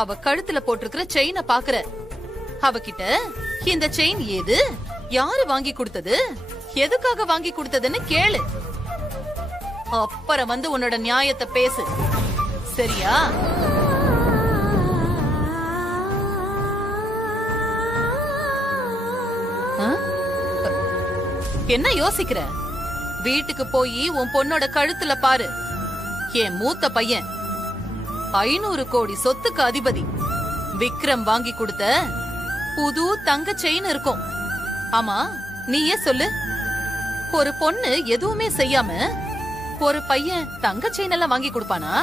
அவ கழுத்துல போட்டிருக்கிற செயினை பாக்குற. அவகிட்ட இந்த செயின் ஏது, யாரு வாங்கி கொடுத்தது, எதுக்காக வாங்கி கொடுத்ததுன்னு கேளு. அப்புறம் வந்து உன்னோட நியாயத்தை பேசு, சரியா? என்ன யோசிக்கிற? வீட்டுக்கு போய் உன் பொண்ணோட கழுத்துல பாரு. என் மூத்த பையன் 500 கோடி சொத்துக்கு அதிபதி விக்ரம் வாங்கி கொடுத்த புது தங்க செயின் இருக்கும். ஆமா, நீயே சொல்லு, ஒரு பொண்ணு எதுவுமே செய்யாம ஒரு பையன் தங்க செயின் எல்லாம் வாங்கி கொடுப்பானா?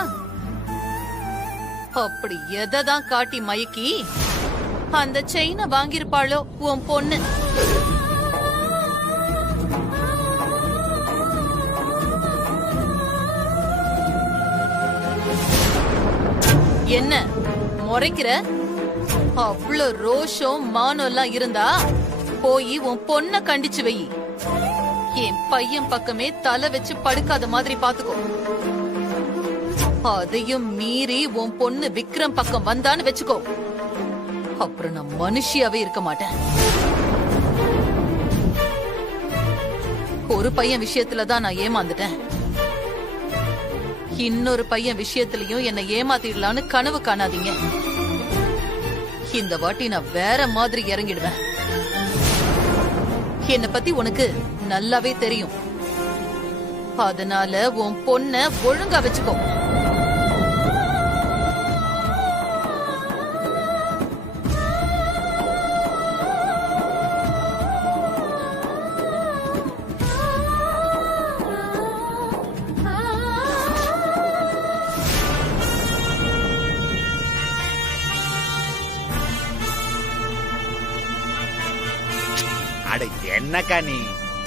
அப்படி எதான் காட்டி மயக்கி அந்த செயினை வாங்கிருப்பாளோ உன் பொண்ணு. என்ன முறைக்கிற? அவ்வளவு ரோஷம் மானம் எல்லாம் இருந்தா போய் உன் பொண்ண கண்டிச்சு வை. என் பையன் பக்கமே தலை வச்சு படுக்காத மாதிரி பாத்துக்கோ. அதையும் மீறி உன் பொண்ணு விக்ரம் பக்கம் வந்தான்னு வச்சுக்கோ, அப்புறம் நான் மனுஷியாவே இருக்க மாட்டேன். ஒரு பையன் விஷயத்துலதான் நான் ஏமாந்துட்டேன். இன்னொரு பையன் விஷயத்திலயும் என்ன ஏமாத்திடலான்னு கனவு காணாதீங்க. இந்த வாட்டி நான் வேற மாதிரி இறங்கிடுவேன். என்ன பத்தி உனக்கு நல்லாவே தெரியும். அதனால உன் பொண்ண ஒழுங்கா வச்சுக்கோ. அட என்னக்கா நீ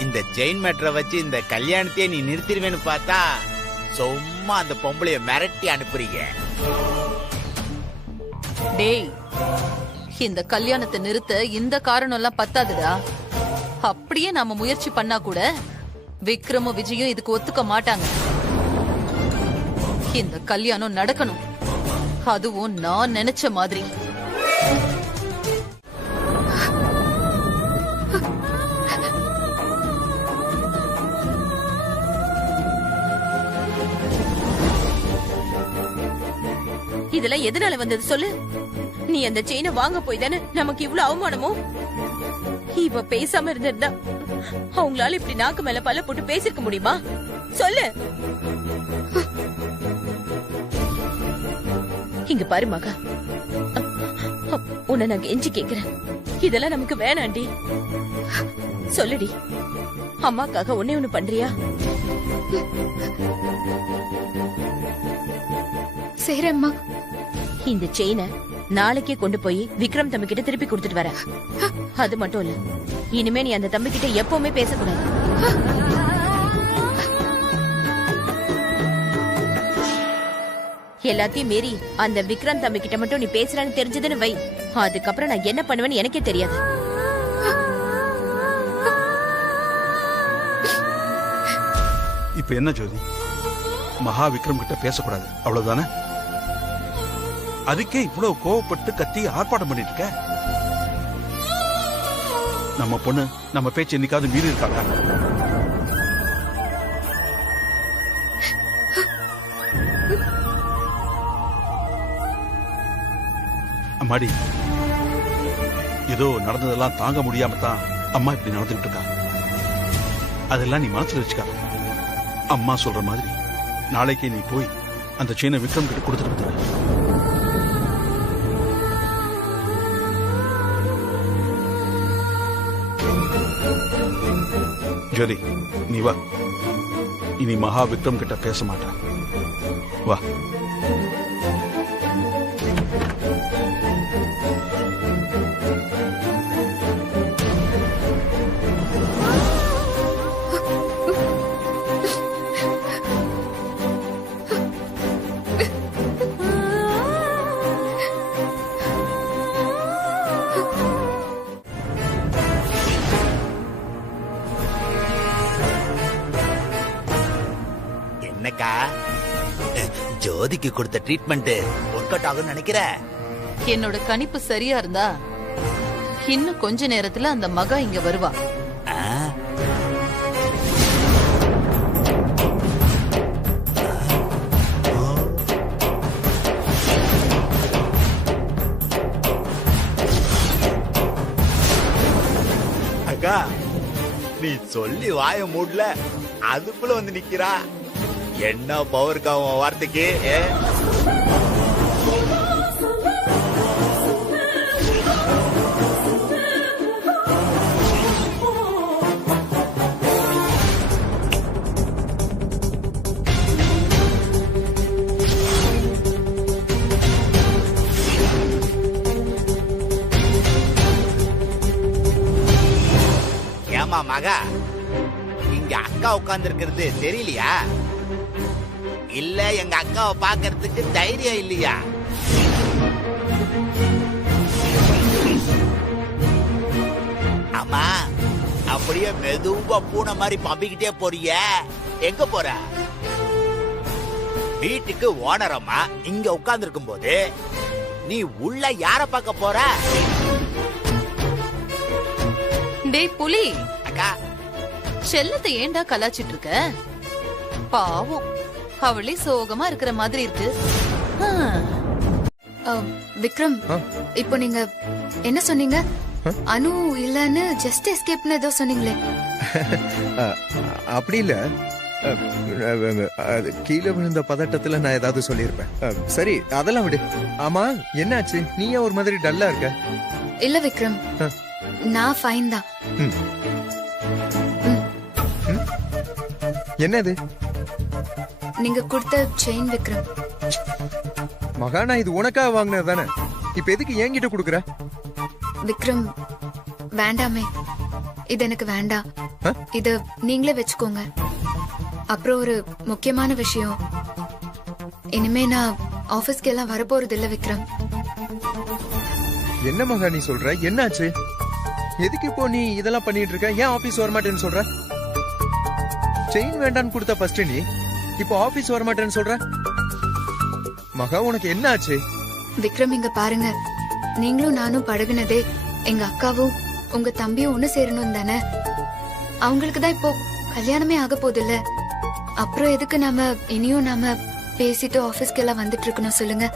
இந்த செயின் மேட்டரை வச்சு இந்த கல்யாணத்தையே நீ நிறுத்திடுவேன்னு பார்த்தா சும்மா அந்த பொம்பளைய மிரட்டி அனுப்புறீங்க. டேய், இந்த கல்யாணத்தை நிறுத்த இந்த காரணம் எல்லாம் பத்தாதுடா. அப்படியே நாம முயற்சி பண்ணா கூட விக்ரமும் விஜயும் இதுக்கு ஒத்துக்க மாட்டாங்க. இந்த கல்யாணம் நடக்கணும், அதுவும் நான் நினைச்ச மாதிரி. இதெல்லாம் எதனால வந்தது சொல்லு? நீ அந்த செயினை வாங்க போய் தானே நமக்கு இவ்வளவு அவமானமோ? இவ பேசாம இருந்திருந்தா அவங்களால இப்படி நாக்கு மேல பல்ல போட்டு பேசிருக்க முடியுமா? சொல்லு. இங்க பாரு மகா, உன்னை நான் கெஞ்சி கேக்குறேன், இதெல்லாம் நமக்கு வேணாண்டி. சொல்லுடி, அம்மாக்காக ஒன்னே ஒண்ணு பண்றியா? செய்றேம்மா. இந்த செயினை நாளைக்கே கொண்டு போய் விக்ரம் தம்பி கிட்ட திருப்பி கொடுத்துட்டு வர. அது மட்டும் இல்ல, இனிமே நீ அந்த தம்பி கிட்ட எப்பவுமே பேசக்கூடாது. எல்லாத்தையும் மீறி அந்த விக்ரம் தம்பி கிட்ட மட்டும் நீ பேசுறான்னு தெரிஞ்சதுன்னு வை, அதுக்கப்புறம் நான் என்ன பண்ணுவேன்னு எனக்கே தெரியாது. இப்ப என்ன ஜோதி, மகா விக்ரம் கிட்ட பேசக்கூடாது அவ்வளவுதானே? அதுக்கே இவ்வளவு கோவப்பட்டு கத்தி ஆர்ப்பாட்டம் பண்ணிட்டு இருக்க? நம்ம பொண்ணு நம்ம பேச்சு என்னைக்காவது மீறி இருக்காளா? அம்மாடி, ஏதோ நடந்ததெல்லாம் தாங்க முடியாம தான் அம்மா இப்படி நடந்துட்டு இருக்கா. அதெல்லாம் நீ மனசுல வச்சுக்காத. அம்மா சொல்ற மாதிரி நாளைக்கே நீ போய் அந்த செயினை விக்ரம் கிட்ட கொடுத்துட்டு வந்துடு. ஜோதி, நீ வா. இனி மகா விக்ரம் கிட்ட பேச மாட்டான். வா. என்னக்கா ஜோதிக்கு கொடுத்த ட்ரீட்மெண்ட் ஒர்க் அவுட் ஆகும்னு நினைக்கிற? என்னோட கணிப்பு சரியா இருந்தா இன்னும் கொஞ்ச நேரத்துல அந்த மகா இங்க வருவா. அக்கா நீ சொல்லி வாய மூடல அதுக்குள்ள வந்து நிக்கிறா. என்ன பவர்க்கா உன் வார்த்தைக்கு? ஏமா மகா, இங்க அக்கா உட்கார்ந்து இருக்கிறது தெரியலையா? இல்ல எங்க அக்காவை பாக்குறதுக்கு தைரியம் இல்லையா? ஆமா, அப்படியே மெதுவா பூனை மாதிரி பம்பிக்கிட்டே போறிய, எங்க போற? வீட்டுக்கு ஓனரம்மா இங்க உட்கார்ந்து இருக்கும் போது நீ உள்ள யார பார்க்க போற? டேய் புலி, அக்கா செல்லத்தை ஏன்டா கலாச்சிட்டு இருக்க? பாவம், அவளே சோகமா இருக்கிற மாதிரி இருக்கு. விக்ரம், இப்போ நீங்க என்ன சொன்னீங்க? அனு இல்லன்னு ஜஸ்ட் எஸ்கேப்னு ஏதோ சொன்னீங்களே. அப்படி இல்ல, கீழே விழுந்த பதட்டத்துல நான் ஏதாவது சொல்லியிருப்பேன். சரி, அதெல்லாம் விடு. ஆமா, என்னாச்சு? நீ ஏன் ஒரு மாதிரி டல்லா இருக்க? இல்ல விக்ரம், நான் ஃபைன் தான். என்னது? நீங்க கொடுத்த செயின் விக்ரம். மகானா, இது உனக்காக வாங்கினது தானே? இப்ப எதுக்கு என்கிட்ட குடுக்குற? விக்ரம் வேண்டாமே, இது எனக்கு வேண்டாம். இது நீங்களே வச்சுக்கோங்க. அப்புறம் ஒரு முக்கியமான விஷயம், இனிமே நான் ஆபீஸ்க்கு எல்லாம் வரப்போறது இல்ல விக்ரம். என்ன மகா நீ சொல்ற? என்னாச்சு? எதுக்கு இப்போ நீ இதெல்லாம் பண்ணிட்டு இருக்க? ஏன் ஆபீஸ் வரமாட்டேன்னு சொல்ற? செயின் வேண்டான்னு கொடுத்த ஃபர்ஸ்ட் நீ, இப்போ ஆபீஸ் வரமாட்டேன்னு சொல்ற. மகா, உனக்கு என்ன ஆச்சு? விக்ரம் இங்க பாருங்க, நீங்களும் நானும் பழகுனதே எங்க அக்காவும் உங்க தம்பியும் ஒண்ணு சேரணும் தானே. அவங்களுக்கு தான் இப்போ கல்யாணமே ஆக போகுது இல்ல. அப்புறம் எதுக்கு நாம இனியும் நாம பேசிட்டு ஆபீஸ்க்கு எல்லாம் வந்துட்டு இருக்கணும் சொல்லுங்க.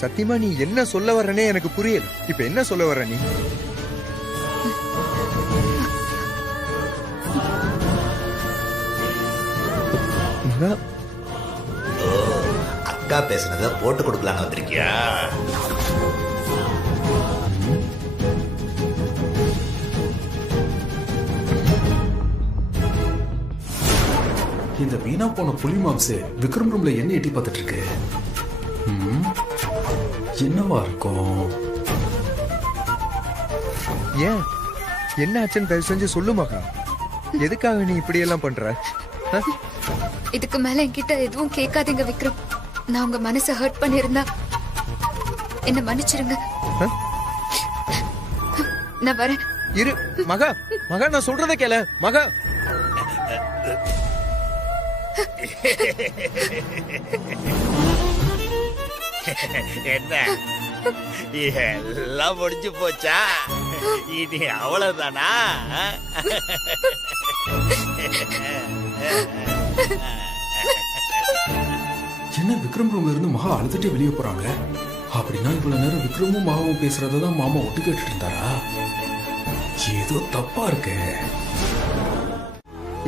சத்தியமா நீ என்ன சொல்ல வர்றனே எனக்கு புரியல. இப்ப என்ன சொல்ல வர்ற நீ? அக்கா பேசுனத போட்டு கொடுக்கலான்னு வந்திருக்கியா? இந்த வீணா போன புலி மாம்சு விக்ரம் ரூம்ல என்ன எட்டி பார்த்துட்டு இருக்கு? என்னவா இருக்கும்? ஏன் என்ன ஆச்சுன்னு தயவு செஞ்சு சொல்லு மகா. எதுக்காக நீ இப்படி எல்லாம் பண்ற? இதுக்கு மேல என்கிட்ட எதுவும் கேட்காதீங்க விக்ரம். நான் உங்க மனசை ஹர்ட் பண்ணிருந்தா என்ன மன்னிச்சிருங்க. நான் வரேன். இரு மகா. மகா, நான் சொல்றத கேள மகா. என்ன எல்லாம் முடிஞ்சு போச்சா? இனி அவ்வளவுதானா? என்ன விக்ரம் ரூம்ல இருந்து மகா அழுதுட்டே வெளியே போறாங்க? அப்படின்னா இவ்வளவு நேரம் விக்ரமும் மகாவும் பேசுறதான் மாமா ஒட்டு கேட்டுட்டு இருந்தாரா? ஏதோ தப்பா இருக்கு.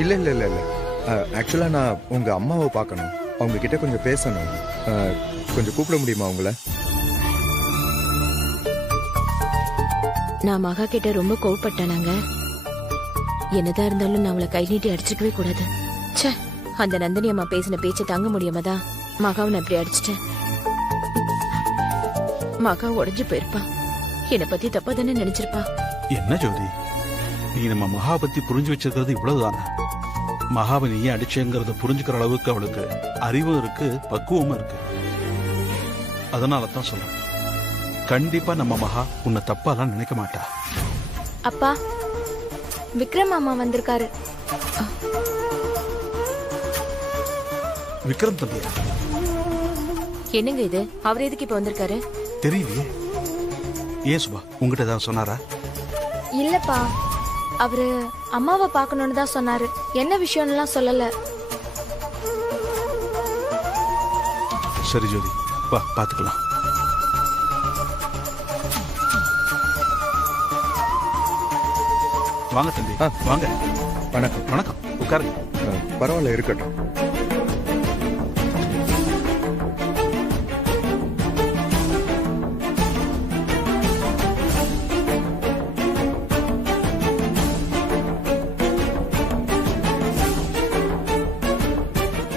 இல்ல இல்ல இல்ல இல்ல, ஆக்சுவலா நான் உங்க அம்மாவை பார்க்கணும். அவங்க கிட்ட கொஞ்சம் பேசணும். கொஞ்சம் கூப்பிட முடியுமா உங்களை? நான் மகா கிட்ட ரொம்ப கோவப்பட்டேனாங்க. என்னதான் இருந்தாலும் நான் அவளை கை நீட்டி அடிச்சுக்கவே கூடாது. ச்சே, அந்த நந்தினி அம்மா பேசின பேச்சை தாங்க முடியாம தான் மகாவை நான் இப்படி அடிச்சிட்டேன். மகா உடைஞ்சு போயிருப்பா. என்னை பத்தி தப்பா தானே நினைச்சிருப்பா. என்ன ஜோதி, நீ நம்ம மகா பத்தி புரிஞ்சு வச்சிருக்கிறது இவ்வளவுதானே? மகாவை நீ அடிச்சேங்கிறத புரிஞ்சுக்கிற அளவுக்கு அவளுக்கு அறிவும் இருக்கு, பக்குவமும் இருக்கு. அதனால தான் சொல்றேன், கண்டிப்பா நம்ம மகா உன்னை தப்பாலாம் நினைக்க மாட்டா. அப்பா, விக்ரம் மாமா வந்திருக்காரு. விக்ரம் தம்பியா? என்னங்க இது? அவர் எதுக்கு இப்ப வந்திருக்காரு? தெரியலையே. ஏன் சுபா உங்ககிட்ட ஏதாவது சொன்னாரா? இல்லப்பா, அவரு அம்மாவை பார்க்கணும்னு தான் சொன்னாரு. என்ன விஷயம்லாம் சொல்லல. சரி ஜோதி, வா பாத்துக்கலாம். வாங்க தம்பி. வாங்க. வணக்கம். வணக்கம், உட்காருங்க. பரவாயில்ல, இருக்கட்டும்.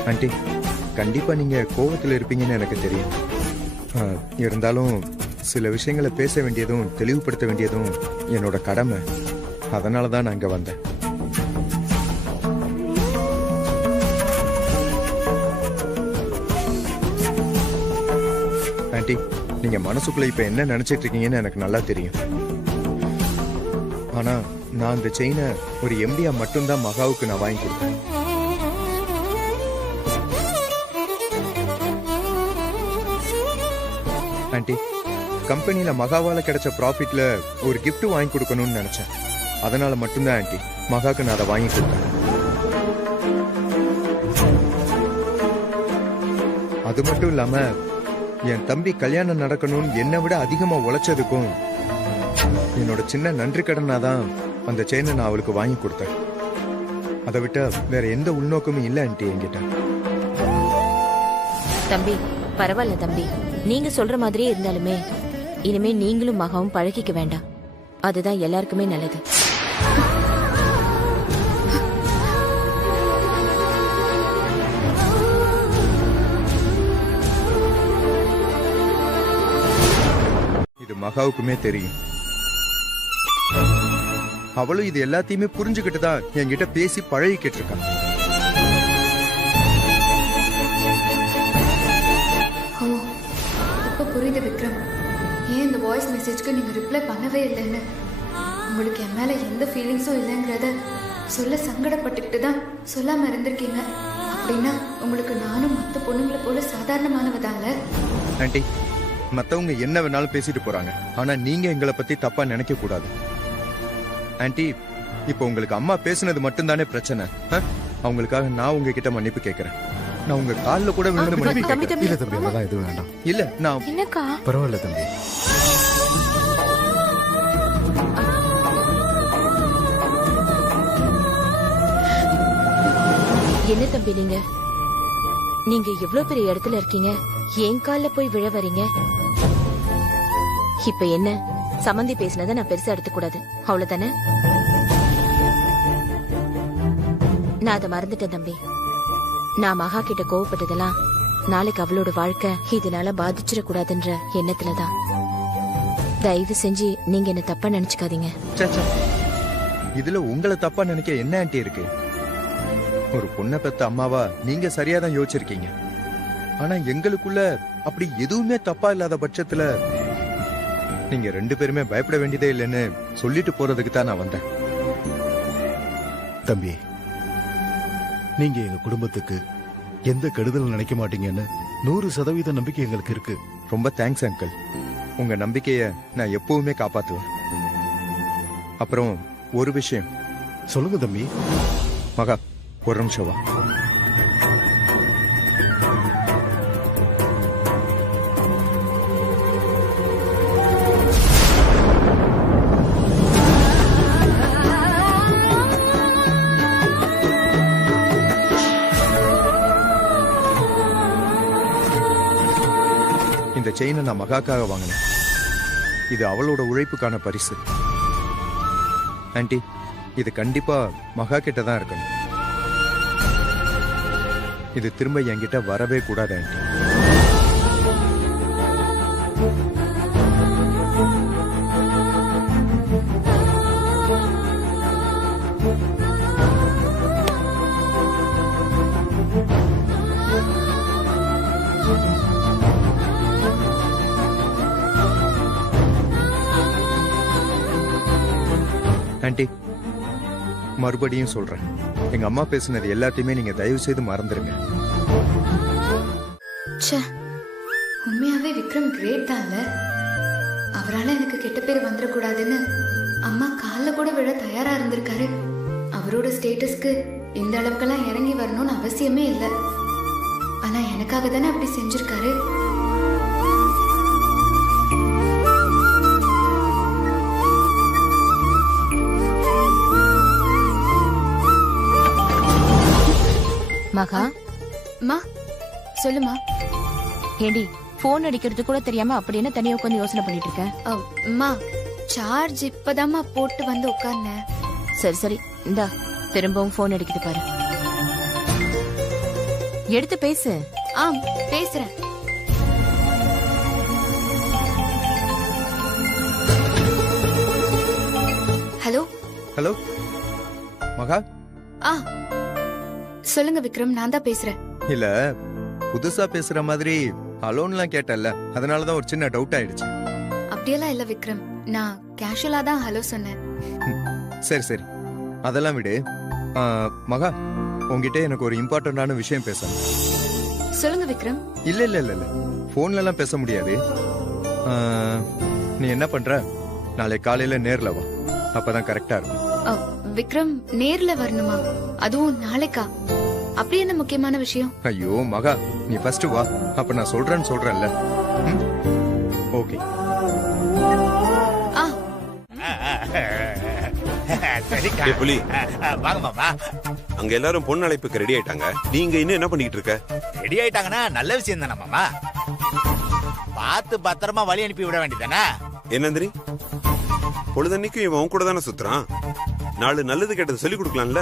ஆண்டி, கண்டிப்பா நீங்க கோவத்துல இருப்பீங்கன்னு எனக்கு தெரியும். இருந்தாலும் சில விஷயங்களை பேச வேண்டியதும் தெளிவுபடுத்த வேண்டியதும் என்னோட கடமை. அதனாலதான் நான் இங்க வந்தேன். ஆண்டி, நீங்க மனசுக்குள்ள இப்ப என்ன நினைச்சிட்டு இருக்கீங்கன்னு எனக்கு நல்லா தெரியும். ஆனா நான் அந்த செயினை ஒரு எம்டியா மட்டும்தான் மகாவுக்கு நான் வாங்கி கொடுத்தேன். ஆண்டி, கம்பெனில மகாவால கிடைச்ச ப்ராஃபிட்ல ஒரு gift வாங்கி கொடுக்கணும்னு நினைச்சேன். அதனால மட்டும்தான் ஆண்டி மகாக்கு நான் அதை வாங்கி கொடுத்தேன். அது மட்டும் இல்லாம என் தம்பி கல்யாணம் நடக்கணும்னு என்னை விட அதிகமா உழைச்சதுக்கும் என்னோட சின்ன நன்றி கடனா தான் அந்த செயினை நான் அவளுக்கு வாங்கி கொடுத்தேன். அதை விட்ட வேற எந்த உள்நோக்கமும் இல்லை ஆண்டி என்கிட்ட. தம்பி பரவாயில்ல தம்பி, நீங்க சொல்ற மாதிரியே இருந்தாலுமே இனிமே நீங்களும் மகாவும் பழகிக்க வேண்டாம். அதுதான் எல்லாருக்குமே நல்லது. இது மகாவுக்குமே தெரியும். அவளும் இது எல்லாத்தையுமே புரிஞ்சுக்கிட்டு தான் என்கிட்ட பேசி பழகிக்கிட்டு இருக்கான். ஓ, இப்ப புரியுது விக்ரம், ஏன் இந்த வாய்ஸ் மெசேஜ்க்கு நீங்க ரிப்ளை பண்ணவே இல்லைன்னு. உங்களுக்கு என் மேல எந்த ஃபீலிங்ஸும் இல்லைங்கிறத சொல்ல சங்கடப்பட்டுக்கிட்டு தான் சொல்லாம இருந்திருக்கீங்க. அப்படின்னா உங்களுக்கு நானும் மற்ற பொண்ணுங்களை போல சாதாரணமானவதாங்க. ஆண்டி, மத்தவங்க என்ன வேணாலும் பேசிட்டு போறாங்க, ஆனா நீங்க எங்களை பத்தி தப்பா நினைக்க கூடாது. ஆண்டி, இப்ப உங்களுக்கு அம்மா பேசுனது மட்டும்தானே பிரச்சனை. அவங்களுக்காக நான் உங்ககிட்ட மன்னிப்பு கேட்கிறேன். நான் உங்க கால்ல கூட விழுந்து மன்னிப்பு கேட்கிறேன். இல்ல தம்பி, அதெல்லாம் எதுவும் வேண்டாம். இல்ல நான் என்னக்கா? பரவாயில்ல தம்பி. என்ன தம்பி நீங்க எவ்வளவு பெரிய இடத்துல இருக்கீங்க, என் கால்ல போய் விழ வரீங்க. இப்ப என்ன, சம்மந்தி பேசினதை நான் பெருசா எடுத்துக்கூடாது, அவ்வளவுதானே? நான் அதை மறந்துட்டேன் தம்பி. நான் மகா கிட்ட கோவப்பட்டதெல்லாம் நாளைக்கு அவளோட வாழ்க்கை இதனால பாதிச்சிடக்கூடாதுன்ற எண்ணத்துலதான். தயவு செஞ்சு நீங்க என்ன தப்பா நினைச்சுக்காதீங்க. இதுல உங்களை தப்பா நினைக்க என்ன ஆண்டி இருக்கு? ஒரு பொண்ணை பெத்த அம்மாவா நீங்க சரியாதான் யோசிச்சிருக்கீங்க. ஆனா எங்களுக்குள்ள அப்படி எதுவுமே தப்பா இல்லாத பட்சத்துல நீங்க ரெண்டு பேருமே பயப்பட வேண்டியதே இல்லைன்னு சொல்லிட்டு போறதுக்கு தான் நான் வந்தேன். தம்பி, நீங்க எங்க குடும்பத்துக்கு எந்த கெடுதலும் நினைக்க மாட்டீங்கன்னு 100% நம்பிக்கை எங்களுக்கு இருக்கு. ரொம்ப தேங்க்ஸ் அங்கிள். உங்க நம்பிக்கைய நான் எப்பவுமே காப்பாத்துவேன். அப்புறம் ஒரு விஷயம். சொல்லுங்க தம்பி. மகா, ஒரு நிமிஷம் வா. இந்த செயினை நான் மகாக்காக வாங்கினேன். இது அவளோட உழைப்புக்கான பரிசு. ஆண்டி, இது கண்டிப்பா மகா கிட்ட தான் இருக்கணும். இது திரும்ப என்கிட்ட வரவே கூடாது ஆண்டி. ஆண்டி, மறுபடியும் சொல்றேன், எங்க அம்மா பேசுனது எல்லாத்தையுமே நீங்க தயவு செய்து மறந்துருங்க. உண்மையாவே விக்ரம் கிரேட் தான்ல. அவரால எனக்கு கெட்ட பேர் வந்துடக்கூடாதுன்னு அம்மா கால்ல கூட விழ தயாரா இருந்திருக்காரு. அவரோட ஸ்டேட்டஸ்க்கு இந்த அளவுக்கெல்லாம் இறங்கி வரணும்னு அவசியமே இல்லை. ஆனா எனக்காக தானே அப்படி செஞ்சிருக்காரு. மகா, மா சொல்லுமா. ஏண்டி போன் அடிக்கிறது கூட தெரியாம அப்படி என்ன தனியா உட்காந்து யோசனை பண்ணிட்டு இருக்க? அம்மா சார்ஜ் இப்பதாம்மா போட்டு வந்து உட்கார்ந்தேன். சரி சரி, இந்தா திரும்பவும் போன் அடிக்குது பாரு. எடுத்து பேசு. ஆம் பேசுறேன். ஹலோ ஹலோ மகா. சொல்லுங்க விக்ரம், நான் தான் பேசுறேன். இல்ல புதுசா பேசுற மாதிரி ஹலோன்லாம் கேட்டல, அதனாலதான் ஒரு சின்ன டவுட் ஆயிடுச்சு. அப்படியெல்லாம் இல்ல விக்ரம், நான் கேஷுவலா தான் ஹலோ சொன்னேன். சரி சரி, அதெல்லாம் விடு. மகா, உங்ககிட்ட எனக்கு ஒரு இம்பார்ட்டன்டான விஷயம் பேசணும். சொல்லுங்க விக்ரம். இல்ல இல்ல இல்ல இல்ல, போன்ல எல்லாம் பேச முடியாது. நீ என்ன பண்ற, நாளை காலையில நேர்ல வா, அப்பதான் கரெக்டா இருக்கும். விக்ரம் நேர்ல வரணுமா? அதுவும் நாளைக்கா? அப்படி என்ன முக்கியமான விஷயம்? ஐயோ மகா, நீ ஃபர்ஸ்ட் வா, அப்ப நான் சொல்றேன்ல. ஓகே. சரிக்கா. புலி, வாங்க மாமா. அங்க எல்லாரும் பொண்ணு அழைப்புக்கு ரெடி ஆயிட்டாங்க. நீங்க இன்னும் என்ன பண்ணிட்டு இருக்க? ரெடி ஆயிட்டாங்கன்னா நல்ல விஷயம் தானே மாமா. பார்த்து பத்திரமா வழி அனுப்பி விட வேண்டியதானே. என்னந்திரி, பொழுதன்னைக்கும் இவன் உன் கூட தானே சுத்துறான். நாலு நல்லது கெட்டது சொல்லி கொடுக்கலாம்ல.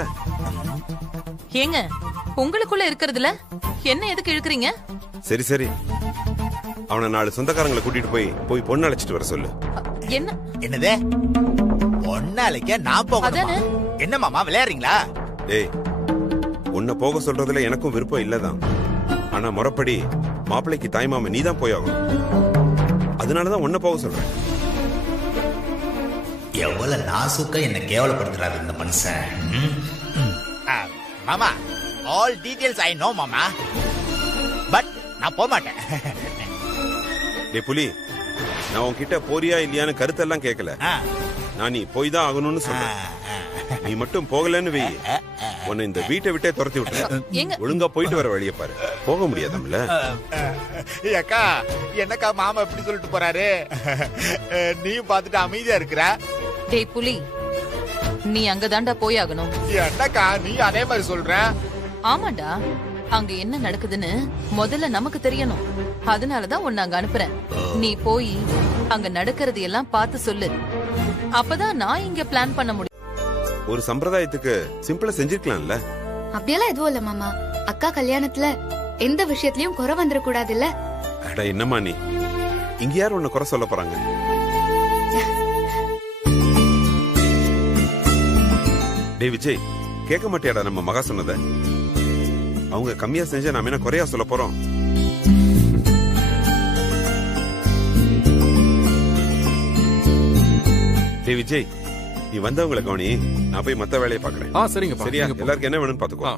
ஏங்க உங்களுக்குள்ள இருக்கிறதுல என்ன எதுக்கு இழுக்கிறீங்க? சரி சரி, அவனை நாலு சொந்தக்காரங்களை கூட்டிட்டு போய் பொண்ணு அழைச்சிட்டு வர சொல்லு. என்ன என்னது ஒன்னாலைக்க நான் போகணும்? என்ன மாமா விளையாடுறீங்களா? டேய், உன்னை போக சொல்றதுல எனக்கும் விருப்பம் இல்லதான். ஆனா முறைப்படி மாப்பிள்ளைக்கு தாய் மாமன் நீதான் போயாகணும். அதனாலதான் உன்னை போக சொல்றேன். எவ்வளவு நாசுக்க என்ன கேவலப்படுத்துறாரு இந்த மனுஷன். மாமா, ஆல் டீடைல்ஸ் ஐ நோ மாமா, பட் நான் போக மாட்டேன். டேய் புலி, நான் உன்கிட்ட போறியா இல்லையான்னு கருத்தெல்லாம் கேட்கல. நான் நீ போய் தான் ஆகணும்னு சொல்றேன். நீ மட்டும் போகலன்னு வை, உன்னை இந்த வீட்டை விட்டே துரத்தி விட்டு ஒழுங்கா போயிட்டு வர வழியை பாரு. போக முடியாதுல்ல. அக்கா, என்னக்கா மாமா எப்படி சொல்லிட்டு போறாரு? நீயும் பார்த்துட்டு அமைதியா இருக்கிற. டேய் புலி, நீ அங்கதாண்டா போயாகணும். என்னக்கா நீ அதே மாதிரி சொல்ற? ஆமாண்டா, அங்க என்ன நடக்குதுன்னு முதல்ல நமக்கு தெரியணும். அதனாலதான் உன்னை அங்க அனுப்புறேன். நீ போய் அங்க நடக்கிறது எல்லாம் பார்த்து சொல்லு. அப்பதான் நான் இங்க பிளான் பண்ண முடியும். ஒரு சம்பிரதாயத்துக்கு சிம்பிளா செஞ்சிருக்கலாம்ல. அப்படியெல்லாம் எதுவும் இல்ல மாமா. அக்கா கல்யாணத்துல எந்த விஷயத்திலயும் குறை வந்துட கூடாது இல்ல? அட என்னம்மா நீ, இங்க யார் உன்னை குறை சொல்ல போறாங்க? டேய் விஜய், கேட்க மாட்டியாடா நம்ம மகா சொன்னத? அவங்க கம்மியா செஞ்சா நாம என்ன குறையா சொல்ல போறோம்? டேய் விஜய், நீ வந்தவங்களை கவனி, நான் போய் மத்த வேலையை பாக்குறேன். சரிங்க. சரியா? எல்லாருக்கும் என்ன வேணும்னு பாத்துக்கோ.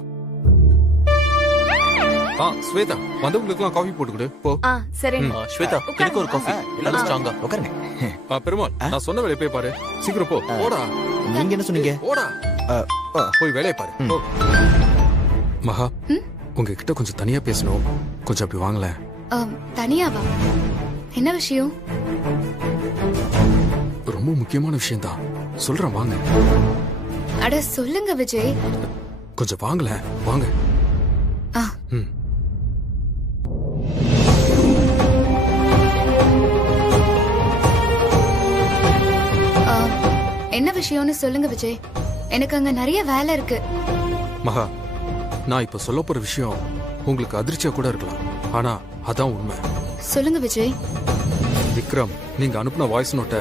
ஸ்வேதா, வந்தவங்களுக்குலாம் காஃபி போட்டு கொடு போ. சரிங்க. ஸ்வேதா, எனக்கு ஒரு காஃபி. எல்லாரும் ஸ்ட்ராங்கா உட்காருங்க. பெருமாள், நான் சொன்ன வேலையை போய் பாரு. சீக்கிரம் போ. போடா. நீங்க என்ன சொன்னீங்க? போடா, போய் வேலையை பாரு. மகா, உங்ககிட்ட கொஞ்சம் தனியா பேசணும். கொஞ்சம் அப்படி வாங்கல. தனியாவா? என்ன விஷயம்? ரொம்ப முக்கியமான விஷயம் தான் சொல்றேன், வாங்க. அட சொல்லுங்க விஜய். கொஞ்சம் வாங்கல, வாங்க. என்ன விஷயம்னு சொல்லுங்க விஜய். எனக்கு அங்க நிறைய வேலை இருக்கு. மகா, நான் இப்ப சொல்ல போற விஷயம் உங்களுக்கு அதிர்ச்சியா கூட இருக்கலாம். ஆனா அதான் உண்மை. சொல்லுங்க விஜய். விக்ரம் நீங்க அனுப்புன வாய்ஸ் நோட்டை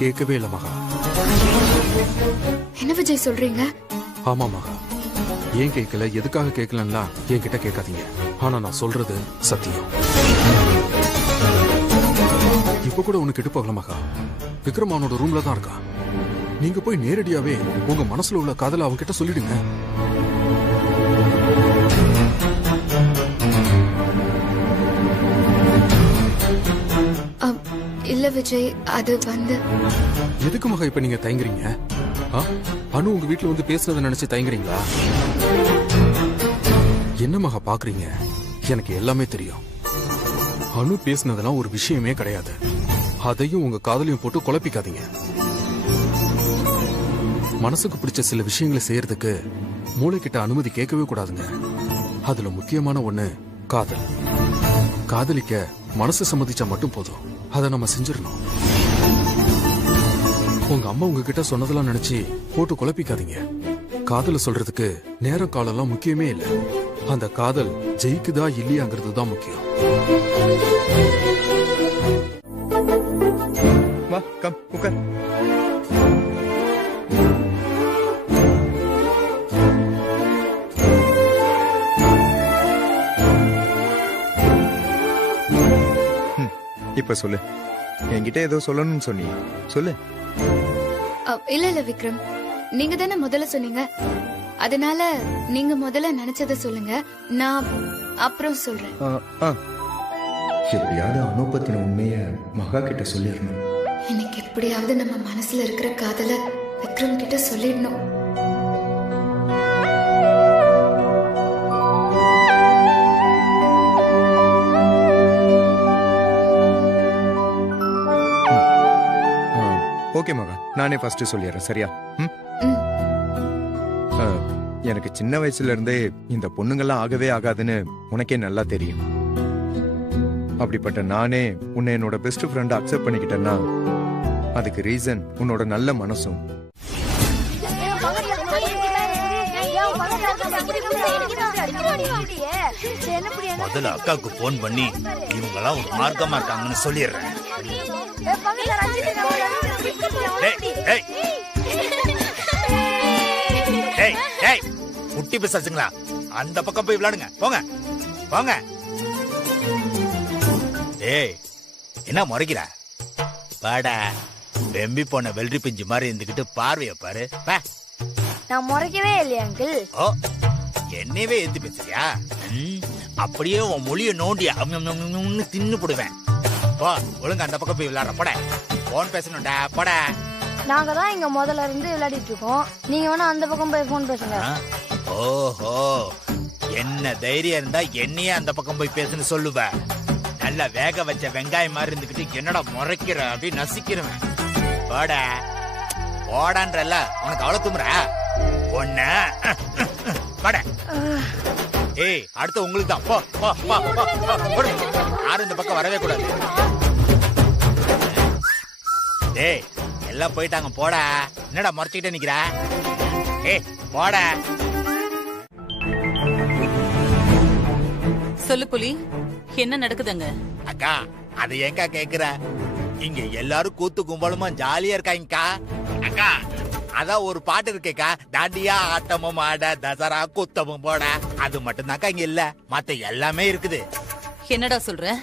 கேட்கவே இல்ல மகா. என்ன விஜய் சொல்றீங்க? ஆமா மகா, ஏன் கேட்கல, எதுக்காக கேட்கலன்னா என்கிட்ட கேட்காதீங்க. ஆனா நான் சொல்றது சத்தியம். இப்ப கூட உனக்கு கெட்டு போகல மகா. விக்ரம் அவனோட ரூம்ல தான் இருக்கா. நீங்க போய் நேரடியாவே உங்க மனசுல உள்ள காதலை அவன்கிட்ட சொல்லிடுங்க. இல்ல விஜய், அது வந்து எதுக்கு மகா இப்ப நீங்க தயங்குறீங்க? அனு உங்க வீட்டுல வந்து பேசுனதை நினைச்சு தயங்குறீங்களா? என்ன மகா பாக்குறீங்க? எனக்கு எல்லாமே தெரியும். அனு பேசுனதெல்லாம் ஒரு விஷயமே கிடையாது. அதையும் உங்க காதலையும் போட்டு குழப்பிக்காதீங்க. மனசுக்கு பிடிச்ச சில விஷயங்களை செய்யறதுக்கு மூளைக்கிட்ட அனுமதி கேட்கவே கூடாதுங்க. அதுல முக்கியமான ஒண்ணு காதல். காதலிக்க மனசு சம்மதிச்சா மட்டும் போதும். அதை நம்ம செஞ்சிடணும். உங்க அம்மா உங்ககிட்ட சொன்னதெல்லாம் நினைச்சு போட்டு குழப்பிக்காதீங்க. காதல சொல்றதுக்கு நேரம் காலம்லாம் முக்கியமே இல்லை. அந்த காதல் ஜெயிக்குதா இல்லையாங்கிறது தான் முக்கியம். வா, கம், உட்கார். இப்ப சொல்லு. என்கிட்ட ஏதோ சொல்லணும்னு சொன்னீங்க, சொல்லு. இல்ல விக்ரம், நீங்க தானே முதல்ல சொன்னீங்க. அதனால நீங்க முதல்ல நினைச்சத சொல்லுங்க, நான் அப்புறம் சொல்றேன். எப்படியாவது அனு பத்தின உண்மைய மகா கிட்ட சொல்லிடணும். எனக்கு எப்படியாவது நம்ம மனசுல இருக்கிற காதல விக்ரம் கிட்ட சொல்லிடணும். ஓகே மகா, நானே ஃபர்ஸ்ட் சொல்லிடுறேன், சரியா? எனக்கு சின்ன வயசுல இருந்தே இந்த பொண்ணுங்கெல்லாம் ஆகவே ஆகாதுன்னு உனக்கே நல்லா தெரியும். அப்படிப்பட்ட நானே உன்னை என்னோட பெஸ்ட் ஃப்ரெண்ட் அக்செப்ட் பண்ணிக்கிட்டேன்னா அதுக்கு ரீசன் உன்னோட நல்ல மனசும். முதல்ல அக்காவுக்கு போன் பண்ணி இவங்கெல்லாம் ஒரு மார்க்கமா இருக்காங்கன்னு சொல்லிடுறேன். குட்டி பிசாசுங்களா, அந்த பக்கம் போய் விளையாடுங்க, போங்க போங்க. ஏய், என்ன முறைக்கிற? பாடா, வெம்பி போன வெள்ளரி பிஞ்சு மாதிரி இருந்துகிட்டு பார்வைய பாரு. நான் முறைக்கவே இல்லையா அங்கிள்? ஓ, என்னவே ஏத்து பேசுறியா? அப்படியே உன் மொழிய நோண்டியா தின்னு போடுவேன். போ, ஒழுங்கு அந்த பக்கம் போய் விளையாடுற. போட, போன் பேசணும்டா, போட. நாங்க தான் இங்க முதல்ல இருந்து விளையாடிட்டு இருக்கோம். நீங்க வேணா அந்த பக்கம் போய் போன் பேசுங்க. ஓஹோ, என்ன தைரியம் இருந்தா என்னையே அந்த பக்கம் போய் பேசுன்னு சொல்லுவ. நல்லா வேக வச்ச வெங்காயம் மாதிரி இருந்துகிட்டு என்னடா முறைக்கிற அப்படி நசிக்கிறவன். போட, போடான்றல்ல, உனக்கு அவ்வளவு துமுற ஒன்ன. போட. ஏய், அடுத்து உங்களுக்கு தான். போ போ போ போ. யாரும் இந்த பக்கம் வரவே கூடாது. ஏய், எல்லாம் போயிட்டாங்க, போட. என்னடா முறைச்சிக்கிட்டே நிக்கிற? ஏய், போட. சொல்லு புலி, என்ன நடக்குதுங்க? அக்கா, அது ஏங்கா கேக்குற? இங்க எல்லாரும் கூத்து கும்பலுமா ஜாலியா இருக்காங்கக்கா. அக்கா, அதான் ஒரு பாட்டு இருக்கேக்கா, தாண்டியா ஆட்டமும் ஆட தசரா கூத்தமும் போட. அது மட்டும் தான்க்கா இங்க இல்ல, மத்த எல்லாமே இருக்குது. என்னடா சொல்ற?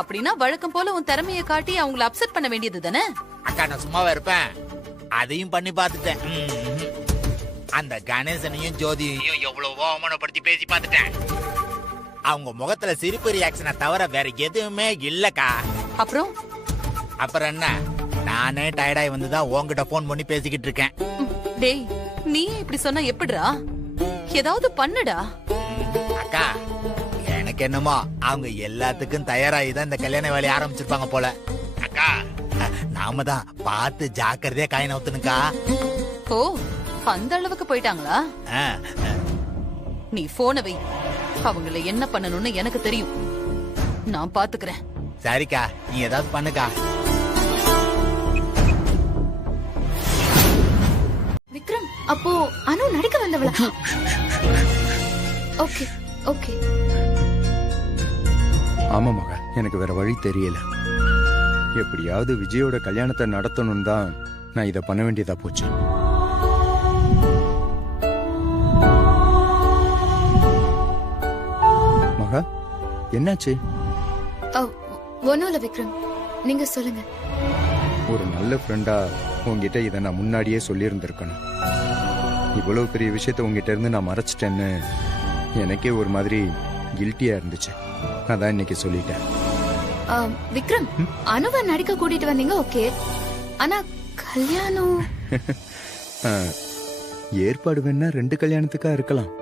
அப்படின்னா வழக்கம் போல உன் திறமையை காட்டி அவங்கள அப்செட் பண்ண வேண்டியது தானே? அக்கா, நான் சும்மாவா இருப்பேன்? அதையும் பண்ணி பார்த்துட்டேன். அந்த கணேசனையும் ஜோதியையும் எவ்வளவோ அவமானப்படுத்தி பேசி பார்த்துட்டேன். அவங்க முகத்துல சிரிப்பு ரியாக்ஷனை தவிர வேற எதுவுமே இல்லக்கா. அப்புறம் என்ன, நானே டயர்டாய் வந்துதான் உன்கிட்ட போன் பண்ணி பேசிக்கிட்டு இருக்கேன். டேய், நீ இப்படி சொன்னா எப்படிடா? ஏதாவது பண்ணுடா. அக்கா, எனக்கு என்னமோ அவங்க எல்லாத்துக்கும் தயாராகிதான் இந்த கல்யாண வேலையை ஆரம்பிச்சிருப்பாங்க போல. அக்கா, நாம தான் பார்த்து ஜாக்கிரதையா காய் நவுத்தனுக்கா. ஓ, அந்த அளவுக்கு போயிட்டாங்களா? நீ போன வை. அவங்கள என்ன பண்ணணும்னு எனக்கு தெரியும், நான் பாத்துக்கிறேன். சரிக்கா, நீ ஏதாவது பண்ணுக்கா. விக்ரம், அப்போ அனு நடிக்க வந்தவளா? Okay okay. ஆமா மகா, எனக்கு வேற வழி தெரியல. எப்படியாவது விஜயோட கல்யாணத்தை நடத்தணும் தான் நான் இதை பண்ண வேண்டியதா போச்சு. மகா, என்னாச்சு? ஒண்ணும் இல்ல விக்ரம், நீங்க சொல்லுங்க. ஒரு நல்ல ஃப்ரெண்டா உங்ககிட்ட இதை நான் முன்னாடியே சொல்லியிருந்திருக்கணும். இவ்வளவு பெரிய விஷயத்த உங்ககிட்ட இருந்து நான் மறைச்சிட்டேன்னு எனக்கே ஒரு மாதிரி கில்ட்டியா இருந்துச்சு. அதான் இன்னைக்கு சொல்லிட்டேன். விக்ரம், அனுவ நடிக்க கூட்டிட்டு வந்தீங்க, ஓகே. ஆனா கல்யாணம் ஏற்பாடு வேணா 2 கல்யாணத்துக்கா இருக்கலாம்.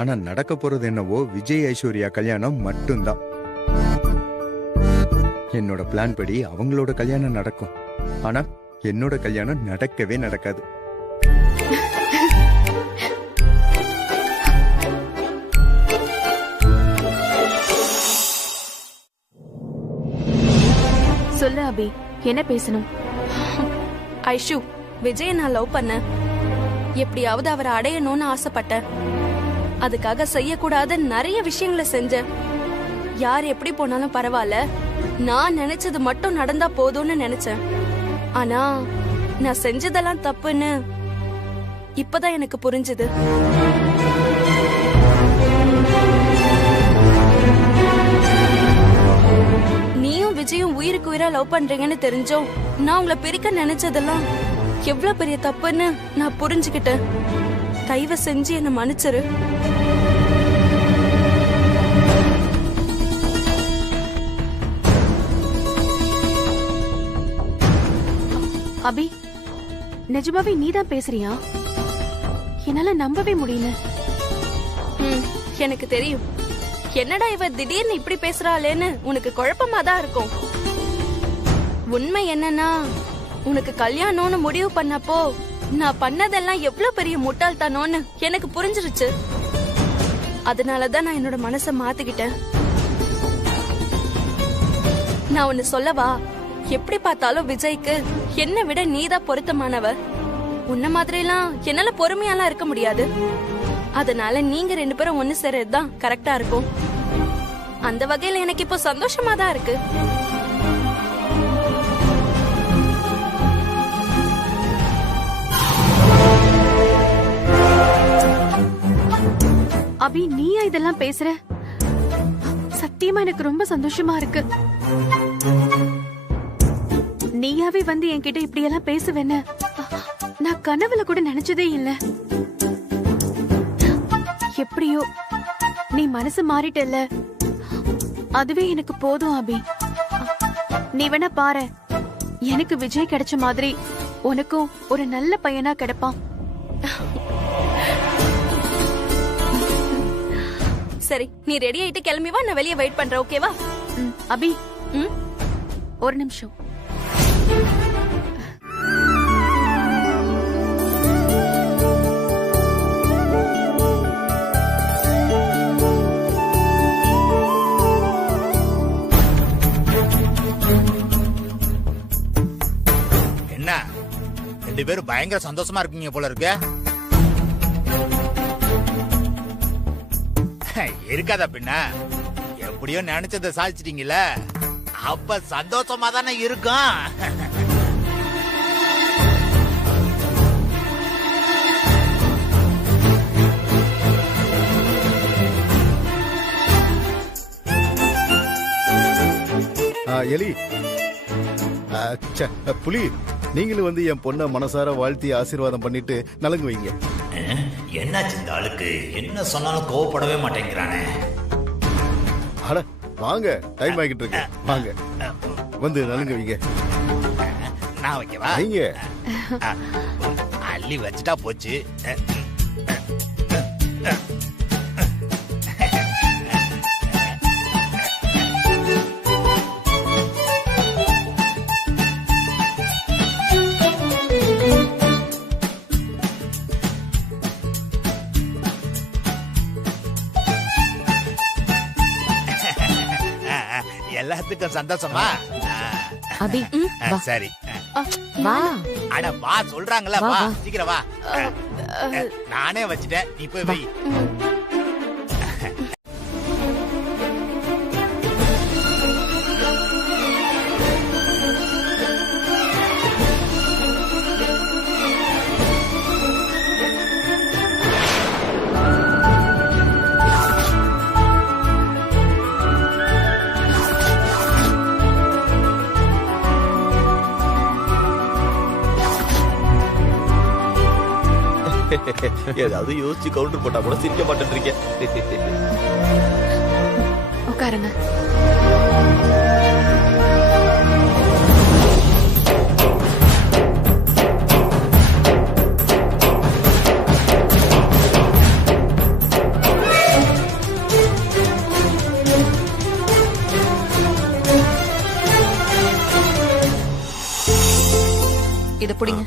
ஆனா நடக்க போறது என்னவோ விஜய் ஐஸ்வர்யா கல்யாணம் மட்டும்தான். என்னோட பிளான் படி அவங்களோட கல்யாணம் நடக்கும். ஆனா என்னோட கல்யாணம் நடக்கவே நடக்காது. சொல்லு அபி, என்ன பேசணும்? ஐஷு, விஜய நான் லவ் பண்ண, எப்படியாவது அவரை அடையணும்னு ஆசைப்பட்டேன். அதுக்காக செய்யக்கூடாத நிறைய விஷயங்களை செஞ்சேன். யார் எப்படி போனாலும் பரவாயில்ல, நான் நினைச்சது மட்டும் நடந்தா போதும்னு நினைச்சேன். ஆனா நான் செஞ்சதெல்லாம் தப்புன்னு இப்பதான் எனக்கு புரிஞ்சுது. நீயும் விஜயும் உயிருக்கு உயிரா லவ் பண்றீங்கன்னு தெரிஞ்சோம் நான் உங்களை பிரிக்க நினைச்சதெல்லாம் எவ்வளவு பெரிய தப்புன்னு நான் புரிஞ்சுக்கிட்டேன். தயவு செஞ்சு என்ன மன்னிச்சிரு. அபி, நிஜமாவே நீதான் பேசுறியா? என்னால நம்பவே முடியல. எனக்கு தெரியும். என்னடா இவ திடீர்னு இப்படி பேசுறாளேன்னு உனக்கு குழப்பமா தான் இருக்கும். உண்மை என்னன்னா, உனக்கு கல்யாணம்னு முடிவு பண்ணப்போ நான் பண்ணதெல்லாம் எவ்வளவு பெரிய முட்டாள்தானோன்னு எனக்கு புரிஞ்சிருச்சு. அதனாலதான் நான் என்னோட மனசை மாத்திக்கிட்டேன். நான் ஒன்னு சொல்லவா? எப்படி பார்த்தாலும் விஜய்க்கு என்னை விட நீதான் பொருத்தமானவ. உன்ன மாதிரிலாம் என்னால பொறுமையாலாம் இருக்க முடியாது. அதனால நீங்க 2 பேரும் ஒண்ணு சேர்றதுதான் கரெக்டா இருக்கும். அந்த வகையில எனக்கு இப்போ சந்தோஷமா தான் இருக்கு. அபி, நீயா இதெல்லாம் பேசுற? சத்தியமா எனக்கு ரொம்ப சந்தோஷமா இருக்கு. நீயாவே வந்து என்கிட்ட இப்படி எல்லாம் பேசுவேன்னு நான் கனவுல கூட நினைச்சதே இல்ல. எப்படியோ நீ மனசு மாறிட்டல்ல, அதுவே எனக்கு போதும் அபி. நீ வேணா பாரு, எனக்கு விஜய் கிடைச்ச மாதிரி உனக்கும் ஒரு நல்ல பையனா கிடைப்பான். சரி, நீ ரெடி ஆயிட்டு கிளம்பி வா, நான் வெளியே வெயிட் பண்றேன், ஓகேவா? அபி, ஒரு நிமிஷம். என்ன 2 பேரும் பயங்கர சந்தோஷமா இருக்கீங்க போல இருக்கு. இருக்காதா பின்ன? எப்படியோ நினைச்சதை சாதிச்சிட்டீங்கல்ல, அப்ப சந்தோஷமா தானே இருக்கும். எலி, புலி, நீங்களும் வந்து என் பொண்ண மனசார வாழ்த்தி ஆசீர்வாதம் பண்ணிட்டு நலங்கு வைங்க. என்னாச்சு இந்த ஆளுக்கு? என்ன சொன்னாலும் கோவப்படவே மாட்டேங்கிறானே. அட வாங்க, டைம் ஆகிட்டு இருக்கு. வாங்க வந்து நலங்கு வைங்க. நான் வைக்கவா? வைங்க. அள்ளி வச்சுட்டா போச்சு. எல்லாத்துக்கும் சந்தோஷமா? அபி, சரி வா. அட வா, சொல்றாங்களா, வா சீக்கிரம் வா. நானே வச்சுட்டேன், நீ போய் வை. ஏதாவது யோசிச்சு கவுண்டர் போட்டா கூட சிரிக்க மாட்டேன். உட்காருங்க. புடிங்க.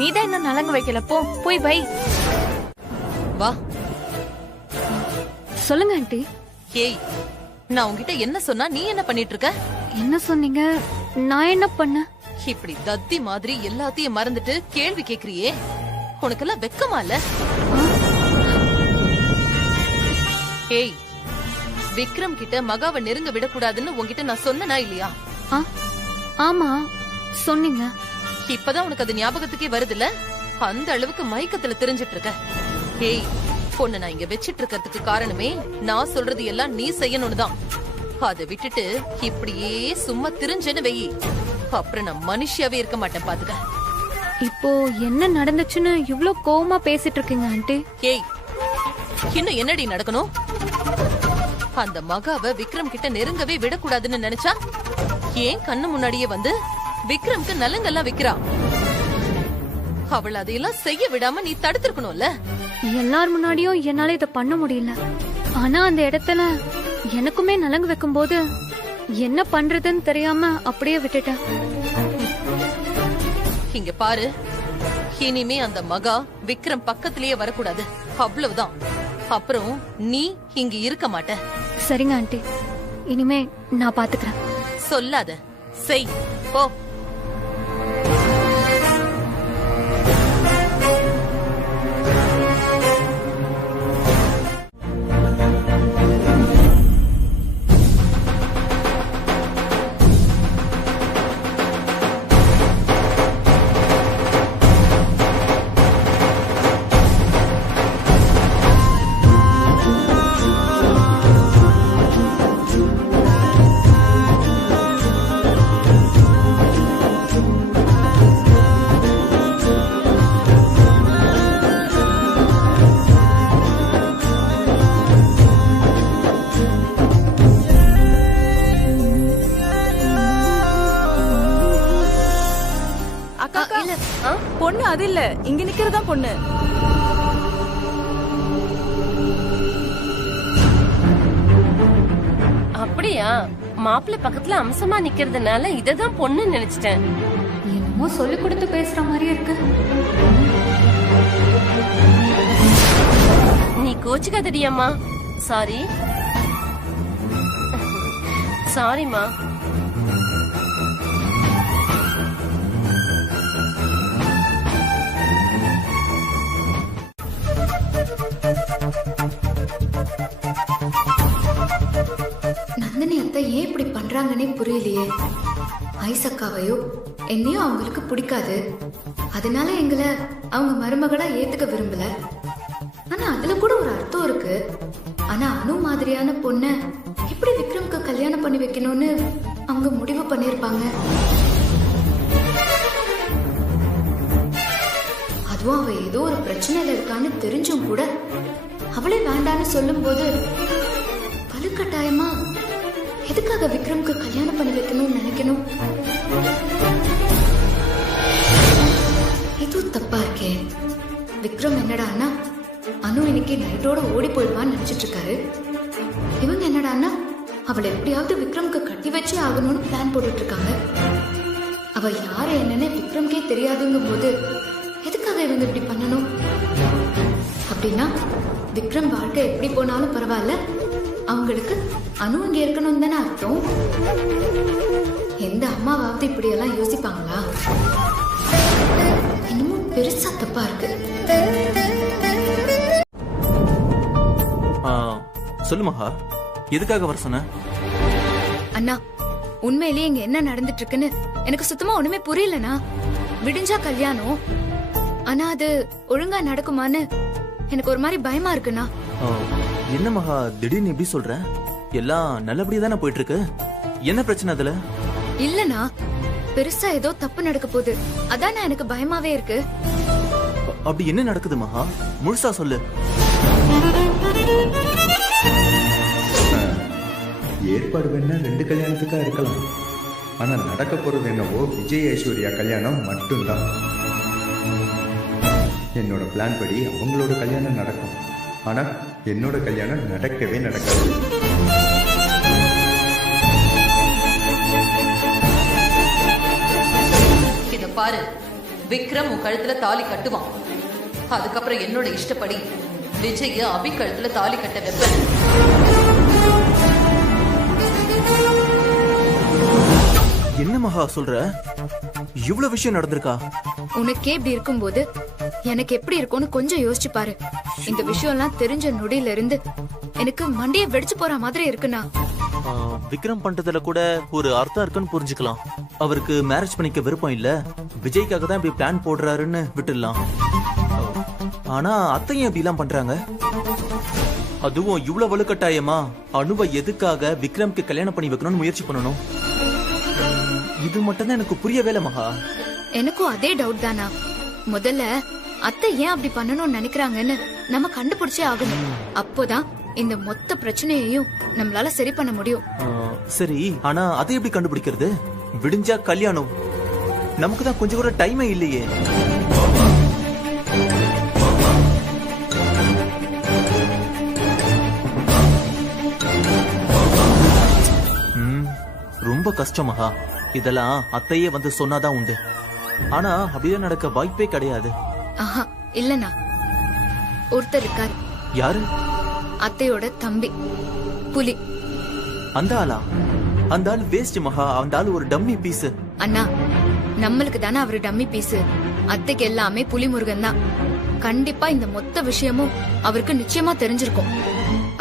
நீதான் இன்னும் நலங்கு வைக்கல, போ போய் வை. வா. சொல்லுங்க ஆண்டி. ஏய், நான் உன்கிட்ட என்ன சொன்னா நீ என்ன பண்ணிட்டு இருக்க? என்ன சொன்னீங்க? நான் என்ன பண்ண? இப்படி தத்தி மாதிரி எல்லாத்தையும் மறந்துட்டு கேள்வி கேக்குறியே, உனக்கெல்லாம் வெக்கமா இல்ல? ஏய், விக்ரம் கிட்ட மகாவை நெருங்க விடக்கூடாதுன்னு உன்கிட்ட நான் சொன்னனா இல்லையா? ஆமா சொன்னீங்க. இப்பதான் உனக்கு அது ஞாபகத்துக்கே வருதுல்ல? அந்த அளவுக்கு மயக்கத்துல தெரிஞ்சிட்டு இருக்க. ஏய், பொண்ணு நான் இங்க வச்சிட்டு இருக்கிறதுக்கு காரணமே நான் சொல்றது எல்லாம் நீ செய்யணும்னு தான். அதை விட்டுட்டு இப்படியே சும்மா திரிஞ்சேன்னு வெயி, அப்புறம் நான் மனுஷியாவே இருக்க மாட்டேன் பாத்துக்க. இப்போ என்ன நடந்துச்சுன்னு இவ்ளோ கோவமா பேசிட்டு இருக்கீங்க ஆண்டி? ஏய், இன்னும் என்னடி நடக்கணும்? அந்த மகாவை விக்ரம் கிட்ட நெருங்கவே விடக்கூடாதுன்னு நினைச்சா ஏன் கண்ணு முன்னாடியே வந்து விக்ரம்க்கு நலங்கெல்லாம் விக்கிறா. அவள் அதையெல்லாம் செய்ய விடாம நீ தடுத்திருக்கணும்ல. எல்லார் முன்னாடியும் என்னால இத பண்ண முடியல. ஆனா அந்த இடத்துல எனக்குமே நலங்கு வைக்கும் போது என்ன பண்றதுன்னு தெரியாம அப்படியே விட்டுட்டேன். இங்க பாரு, இனிமே அந்த மகா விக்ரம் பக்கத்திலேயே வரக்கூடாது, அவ்வளவுதான். அப்புறம் நீ இங்க இருக்க மாட்ட. சரிங்க ஆண்டி, இனிமே நான் பாத்துக்கிறேன். சொல்லாத, செய், போ. பொண்ணு அது இல்ல, இங்க நிக்கிறதா பொண்ணு. அப்படியா? மாப்பிள்ளை பக்கத்துல அம்சமா நிக்கிறதுனால இததான் பொண்ணு நினைச்சிட்டேன். என்னமோ சொல்லி கொடுத்து பேசுற மாதிரி இருக்கு. நீ கோச்சுக்காதடியம்மா. சாரி சாரிம்மா. நந்தினி அத்தை ஏன் இப்படி பண்றாங்கன்னே புரியலையே. ஐசக்காவையோ என்னையோ அவங்களுக்கு பிடிக்காது, அதனால எங்களை அவங்க மருமகளா ஏத்துக்க விரும்பல. ஆனா அதுல கூட ஒரு அர்த்தம் இருக்கு. ஆனா அனு மாதிரியான பொண்ண எப்படி விக்ரம்க்கு கல்யாணம் பண்ணி வைக்கணும்னு அவங்க முடிவு பண்ணிருப்பாங்க. அதுவும் அவ ஏதோ ஒரு பிரச்சனையில இருக்கான்னு தெரிஞ்சும் கூட அவளே வேண்டான்னு சொல்லும் போது வலுக்கட்டாயமா எதுக்காக விக்ரம்க்கு கல்யாணம் பண்ணி வைக்கணும்னு நினைக்கணும்? இது தப்பா இருக்கே. விக்ரம் என்னடான்னா அனு இன்னைக்கு நைட்டோட ஓடி போயிடுவான்னு நினைச்சிட்டு இருக்காரு. இவங்க என்னடான்னா அவளை எப்படியாவது விக்ரம்க்கு கட்டி வச்சே ஆகணும்னு பிளான் போட்டுட்டு இருக்காங்க. அவ யாரு என்னன்னு விக்ரம்கே தெரியாதுங்கும் போது எதுக்காக இவங்க இப்படி பண்ணணும்? அப்படின்னா விக்ரம் வாழ்க்கை எப்படி போனாலும் பரவாயில்ல, அவங்களுக்கு அனு இங்க இருக்கணும் தானே அர்த்தம். எந்த அம்மாவாவது இப்படி எல்லாம் யோசிப்பாங்களா? இன்னமும் பெருசா தப்பா இருக்கு. சொல்லு மகா, எதுக்காக வர சொன்ன? அண்ணா, உண்மையிலேயே இங்க என்ன நடந்துட்டு இருக்குன்னு எனக்கு சுத்தமா ஒண்ணுமே புரியலண்ணா. விடிஞ்சா கல்யாணம், ஆனா அது ஒழுங்கா நடக்குமான்னு எனக்கு ஒரு மாதிரி பயமா இருக்குண்ணா. என்ன மகா திடீர்னு எப்படி சொல்ற? எல்லாம் நல்லபடியா தானே போயிட்டு இருக்கு. என்ன பிரச்சனை அதுல? இல்லண்ணா, பெருசா ஏதோ தப்பு நடக்க போகுது, அதான் எனக்கு பயமாவே இருக்கு. அப்படி என்ன நடக்குது மகா? முழுசா சொல்லு. ஏற்பாடு வேணா 2 கல்யாணத்துக்கா இருக்கலாம். ஆனா நடக்க போறது என்னவோ விஜய் ஐஸ்வர்யா கல்யாணம் மட்டும்தான். என்னோட பிளான் படி அவங்களோட கல்யாணம் நடக்கும். ஆனா என்னோட கல்யாணம் நடக்கவே நடக்காது. இத பாரு, விக்ரம் உன் கழுத்துல தாலி கட்டுவான். அதுக்கப்புறம் என்னோட இஷ்டப்படி விஜய அபி கழுத்துல தாலி கட்ட வைப்பேன். என்ன மகா சொல்ற? இவ்வளவு விஷயம் நடந்திருக்கா? உனக்கே இப்படி இருக்கும்போது எனக்கு எப்படி இருக்கும்னு கொஞ்சம் யோசிச்சு பாரு. இந்த விஷயம் எல்லாம் தெரிஞ்ச நொடியில இருந்து எனக்கு மண்டைய வெடிச்சு போற மாதிரி இருக்குண்ணா. விக்ரம் பண்றதுல கூட ஒரு அர்த்தம் இருக்குன்னு புரிஞ்சுக்கலாம். அவருக்கு மேரேஜ் பண்ணிக்க விருப்பம் இல்ல, விஜய்க்காக தான் இப்படி பிளான் போடுறாருன்னு விட்டுடலாம். ஆனா அத்தையும் இப்படி எல்லாம் பண்றாங்க. அதுவும் இவ்வளவு வலுக்கட்டாயமா அனுவை எதுக்காக விக்ரம்க்கு கல்யாணம் பண்ணி வைக்கணும்னு முயற்சி பண்ணணும்? இது மட்டும் தான் எனக்கு புரியவே மகா. எனக்கும் அதே டவுட் தானா. முதல்ல அத்தை ஏன் அப்படி பண்ணணும்னு நினைக்கிறாங்கன்னு நம்ம கண்டுபிடிச்சே ஆகணும். அப்போதான் இந்த மொத்த பிரச்சனையையும் நம்மளால சரி பண்ண முடியும். சரி, ஆனா அதை எப்படி கண்டுபிடிக்கிறது? விடிஞ்சா கல்யாணம், நமக்கு தான் கொஞ்சம் கூட டைமே இல்லையே. ரொம்ப கஷ்டமகா. இதெல்லாம் அத்தையே வந்து சொன்னாதான் உண்டு. ஆனா அப்படியே நடக்க வாய்ப்பே கிடையாது. ஆஹா, இல்லண்ணா, ஒருத்தர் இருக்காரு. யாரு? அத்தையோட தம்பி புலி. அந்த ஆளா? அந்த ஆள் வேஸ்ட் மகா. அந்த ஆள் ஒரு டம்மி பீஸ். அண்ணா, நம்மளுக்கு தானே அவரு டம்மி பீஸ். அத்தைக்கு எல்லாமே புலிமுருகன் தான். கண்டிப்பா இந்த மொத்த விஷயமும் அவருக்கு நிச்சயமா தெரிஞ்சிருக்கும்.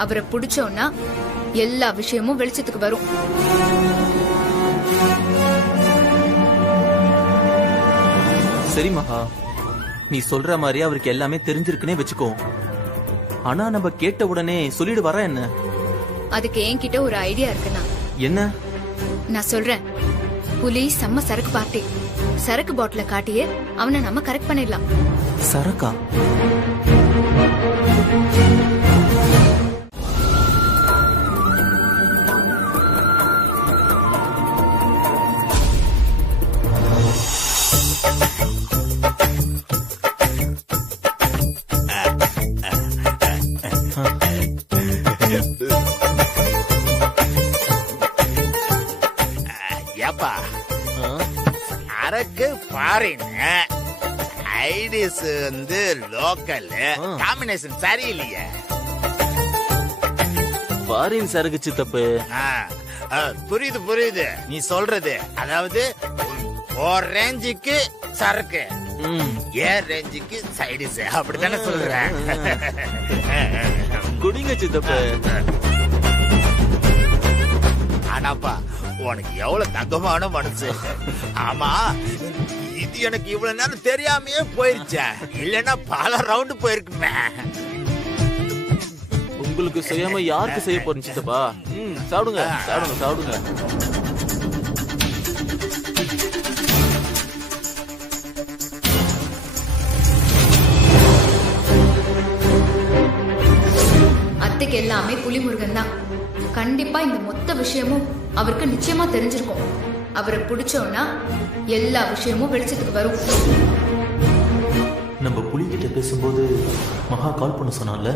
அவரை பிடிச்சோம்னா எல்லா விஷயமும் வெளிச்சத்துக்கு வரும். சரி மகா, நீ சொல்ற மாதிரி அவருக்கு எல்லாமே தெரிஞ்சிருக்குன்னே வச்சுக்கோ. ஆனா நம்ம கேட்ட உடனே சொல்லிடு வர என்ன? அதுக்கு என்கிட்ட ஒரு ஐடியா இருக்குண்ணா. என்ன? நான் சொல்றேன். புலி செம்ம சரக்கு பார்ட்டி. சரக்கு பாட்டில காட்டியே அவனை நம்ம கரெக்ட் பண்ணிடலாம். சரக்கா? ஏப்பா, சரக்கு ஃபாரின், ஐடிஸ் வந்து லோக்கல், காம்பினேஷன் சரியில்லையே. ஃபாரின் சரக்கு சித்தப்பு. புரியுது புரியுது நீ சொல்றது. அதாவது ஒரு ரேஞ்சுக்கு சரக்கு, ஏன் ரேஞ்சுக்கு சைடிஸ், அப்படித்தானே சொல்றேன். குடிங்க சித்தப்பு. ஆனாப்பா, உனக்கு எவ்வளவு தங்கமான மனசு. ஆமா, இது எனக்கு இவ்வளவு நேரம் தெரியாமையே போயிருச்சே. இல்லன்னா பல ரவுண்டு போயிருக்குமே. உங்களுக்கு செய்யாம யாருக்கு செய்ய போறீங்க சித்தப்பா? சாப்பிடுங்க சாப்பிடுங்க சாப்பிடுங்க. அத்தைக்கு எல்லாமே புலிமுருகன் தான். கண்டிப்பா இந்த மொத்த விஷயமும் அவருக்கு நிச்சயமா தெரிஞ்சிருக்கும். அவரை பிடிச்சோம்னா எல்லா விஷயமும் வெளிச்சத்துக்கு வரும். நம்ம புலிகிட்ட பேசும்போது மகா கால் பண்ண சொன்னால.